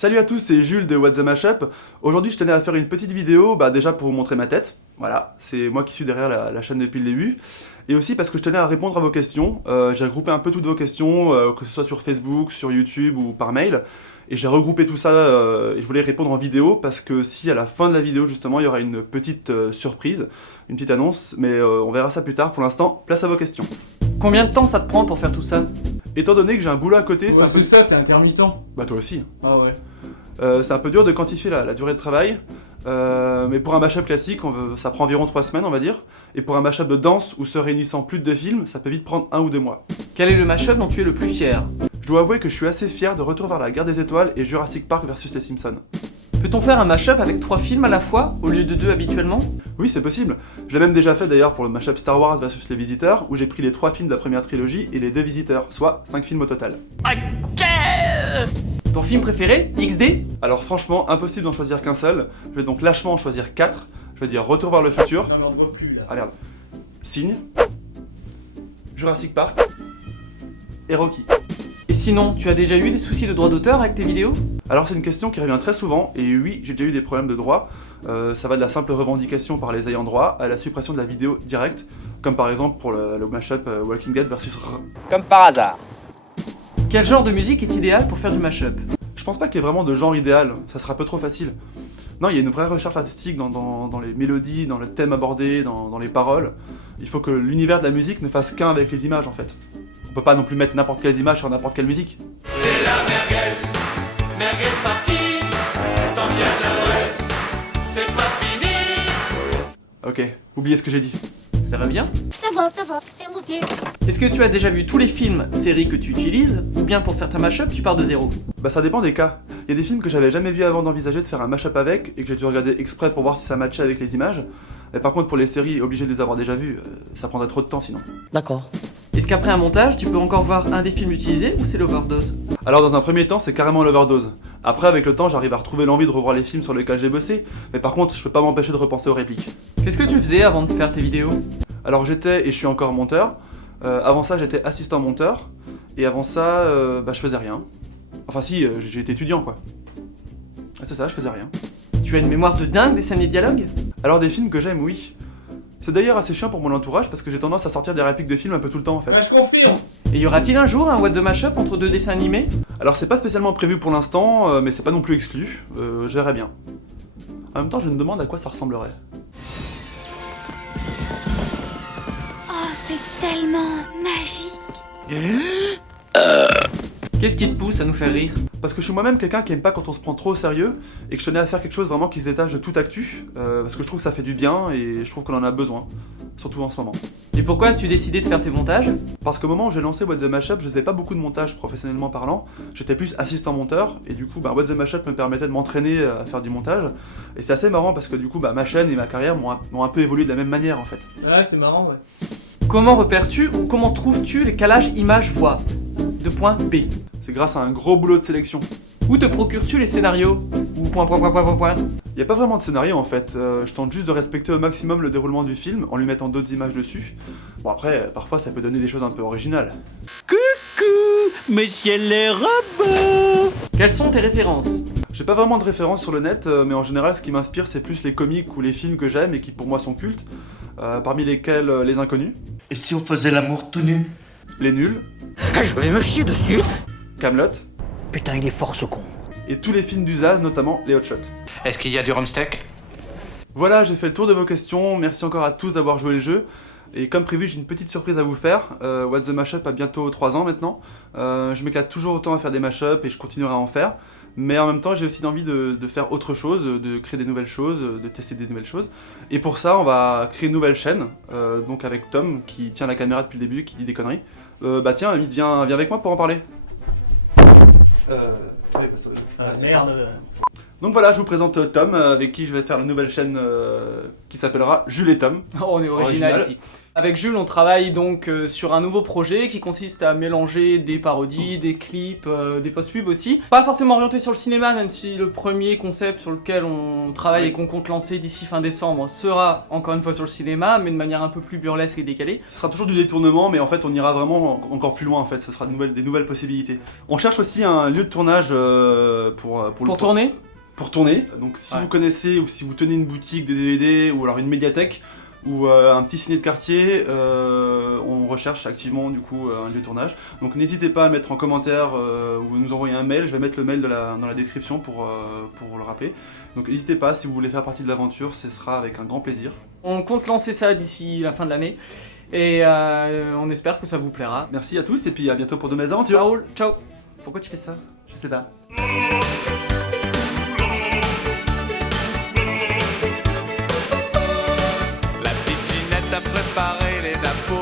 Salut à tous, c'est Jules de What the Mashup. Aujourd'hui, je tenais à faire une petite vidéo, déjà pour vous montrer ma tête. Voilà, c'est moi qui suis derrière la chaîne depuis le début. Et aussi parce que je tenais à répondre à vos questions. J'ai regroupé un peu toutes vos questions, que ce soit sur Facebook, sur YouTube ou par mail. Et j'ai regroupé tout ça et je voulais répondre en vidéo parce que si à la fin de la vidéo, justement, il y aura une petite surprise, une petite annonce, mais on verra ça plus tard. Pour l'instant, place à vos questions. Combien de temps ça te prend pour faire tout ça? Étant donné que j'ai un boulot à côté, c'est un peu... C'est ça, t'es intermittent. Bah toi aussi. Ah ouais. C'est un peu dur de quantifier la durée de travail, mais pour un mashup classique, ça prend environ 3 semaines, on va dire. Et pour un mashup de danse où se réunissant plus de 2 films, ça peut vite prendre 1 ou 2 mois. Quel est le mashup dont tu es le plus fier? Je dois avouer que je suis assez fier de Retour vers la Guerre des Étoiles et Jurassic Park versus les Simpsons. Peut-on faire un mashup avec 3 films à la fois, au lieu de 2 habituellement? Oui, c'est possible. Je l'ai même déjà fait d'ailleurs pour le mashup Star Wars versus les Visiteurs, où j'ai pris les 3 films de la première trilogie et les 2 Visiteurs, soit 5 films au total. Ton film préféré? XD? Alors franchement, impossible d'en choisir qu'un seul. Je vais donc lâchement en choisir 4. Je vais dire Retour vers le futur. Non mais on te voit plus là. Ah merde. Signe. Jurassic Park. Et Rocky. Et sinon, tu as déjà eu des soucis de droit d'auteur avec tes vidéos? Alors c'est une question qui revient très souvent, et oui, j'ai déjà eu des problèmes de droit. Ça va de la simple revendication par les ayants droit à la suppression de la vidéo directe, comme par exemple pour le mashup Walking Dead versus Comme par hasard. Quel genre de musique est idéal pour faire du mashup? Je pense pas qu'il y ait vraiment de genre idéal, ça serait un peu trop facile. Non, il y a une vraie recherche artistique dans les mélodies, dans le thème abordé, dans les paroles. Il faut que l'univers de la musique ne fasse qu'un avec les images en fait. On peut pas non plus mettre n'importe quelles images sur n'importe quelle musique. C'est la merguez partie, tant bien l'adresse, c'est pas fini. Ok, oubliez ce que j'ai dit. Ça va bien? Ça va, c'est monté. Est-ce que tu as déjà vu tous les films, séries que tu utilises, ou bien pour certains mashups, tu pars de zéro? Ça dépend des cas. Il y a des films que j'avais jamais vu avant d'envisager de faire un mashup avec, et que j'ai dû regarder exprès pour voir si ça matchait avec les images. Et par contre pour les séries, obligé de les avoir déjà vues, ça prendrait trop de temps sinon. D'accord. Est-ce qu'après un montage, tu peux encore voir un des films utilisés, ou c'est l'overdose? Alors dans un premier temps, c'est carrément l'overdose. Après, avec le temps, j'arrive à retrouver l'envie de revoir les films sur lesquels j'ai bossé, mais par contre, je peux pas m'empêcher de repenser aux répliques. Qu'est-ce que tu faisais avant de faire tes vidéos? Alors j'étais, et je suis encore monteur. Avant ça, j'étais assistant monteur. Et avant ça, je faisais rien. Enfin si, j'étais étudiant quoi. Ah, c'est ça, je faisais rien. Tu as une mémoire de dingue des scènes et dialogues? Alors des films que j'aime, oui. C'est d'ailleurs assez chiant pour mon entourage parce que j'ai tendance à sortir des répliques de films un peu tout le temps en fait. Ouais, je confirme. Et y aura-t-il un jour un What the Mashup entre 2 dessins animés? Alors c'est pas spécialement prévu pour l'instant, mais c'est pas non plus exclu. J'irai bien. En même temps, je me demande à quoi ça ressemblerait. Oh, c'est tellement magique. Qu'est-ce qui te pousse à nous faire rire? Parce que je suis moi-même quelqu'un qui aime pas quand on se prend trop au sérieux et que je tenais à faire quelque chose vraiment qui se détache de toute actu, parce que je trouve que ça fait du bien et je trouve qu'on en a besoin, surtout en ce moment. Et pourquoi as-tu décidé de faire tes montages? Parce qu'au moment où j'ai lancé What the Mashup, je faisais pas beaucoup de montage professionnellement parlant, j'étais plus assistant monteur et du coup What the Mashup me permettait de m'entraîner à faire du montage et c'est assez marrant parce que du coup ma chaîne et ma carrière m'ont un peu évolué de la même manière en fait. Ouais, c'est marrant, ouais. Comment repères-tu ou comment trouves-tu les calages image-voix? De point B. C'est grâce à un gros boulot de sélection. Où te procures-tu les scénarios? Ou point. Y a pas vraiment de scénario en fait, je tente juste de respecter au maximum le déroulement du film en lui mettant d'autres images dessus. Bon après, parfois ça peut donner des choses un peu originales. Coucou, monsieur les robots. Quelles sont tes références? J'ai pas vraiment de références sur le net, mais en général ce qui m'inspire c'est plus les comics ou les films que j'aime et qui pour moi sont cultes, parmi lesquels Les Inconnus, Et si on faisait l'amour tout nu? Les Nuls, Je vais me chier dessus. Kaamelott, Putain, il est fort ce con. et tous les films d'Uzaz, notamment les Hot Shots. Est-ce qu'il y a du rumsteak? Voilà, j'ai fait le tour de vos questions, merci encore à tous d'avoir joué le jeu. Et comme prévu, j'ai une petite surprise à vous faire. What the Mashup a bientôt 3 ans maintenant. Je m'éclate toujours autant à faire des mashups et je continuerai à en faire. Mais en même temps, j'ai aussi envie de faire autre chose, de créer des nouvelles choses, de tester des nouvelles choses. Et pour ça, on va créer une nouvelle chaîne, donc avec Tom, qui tient la caméra depuis le début, qui dit des conneries. Tiens, Amit, viens avec moi pour en parler. Merde. Donc voilà, je vous présente Tom, avec qui je vais faire la nouvelle chaîne qui s'appellera Jules et Tom. Oh, on est original ici. Avec Jules, on travaille donc sur un nouveau projet qui consiste à mélanger des parodies, des clips, des fausses pubs aussi. Pas forcément orienté sur le cinéma, même si le premier concept sur lequel on travaille et qu'on compte lancer d'ici fin décembre sera encore une fois sur le cinéma, mais de manière un peu plus burlesque et décalée. Ce sera toujours du détournement, mais en fait on ira vraiment encore plus loin en fait, ce sera des nouvelles possibilités. On cherche aussi un lieu de tournage Pour tourner. Pour tourner, donc si Ouais. vous connaissez ou si vous tenez une boutique de DVD ou alors une médiathèque ou un petit ciné de quartier, on recherche activement du coup un lieu de tournage. Donc n'hésitez pas à mettre en commentaire ou nous envoyer un mail, je vais mettre le mail dans la description pour le rappeler. Donc n'hésitez pas, si vous voulez faire partie de l'aventure, ce sera avec un grand plaisir. On compte lancer ça d'ici la fin de l'année et on espère que ça vous plaira. Merci à tous et puis à bientôt pour de nouvelles aventures. Ça roule, ciao. Pourquoi tu fais ça? Je sais pas. La petite Ginette a préparé les nappos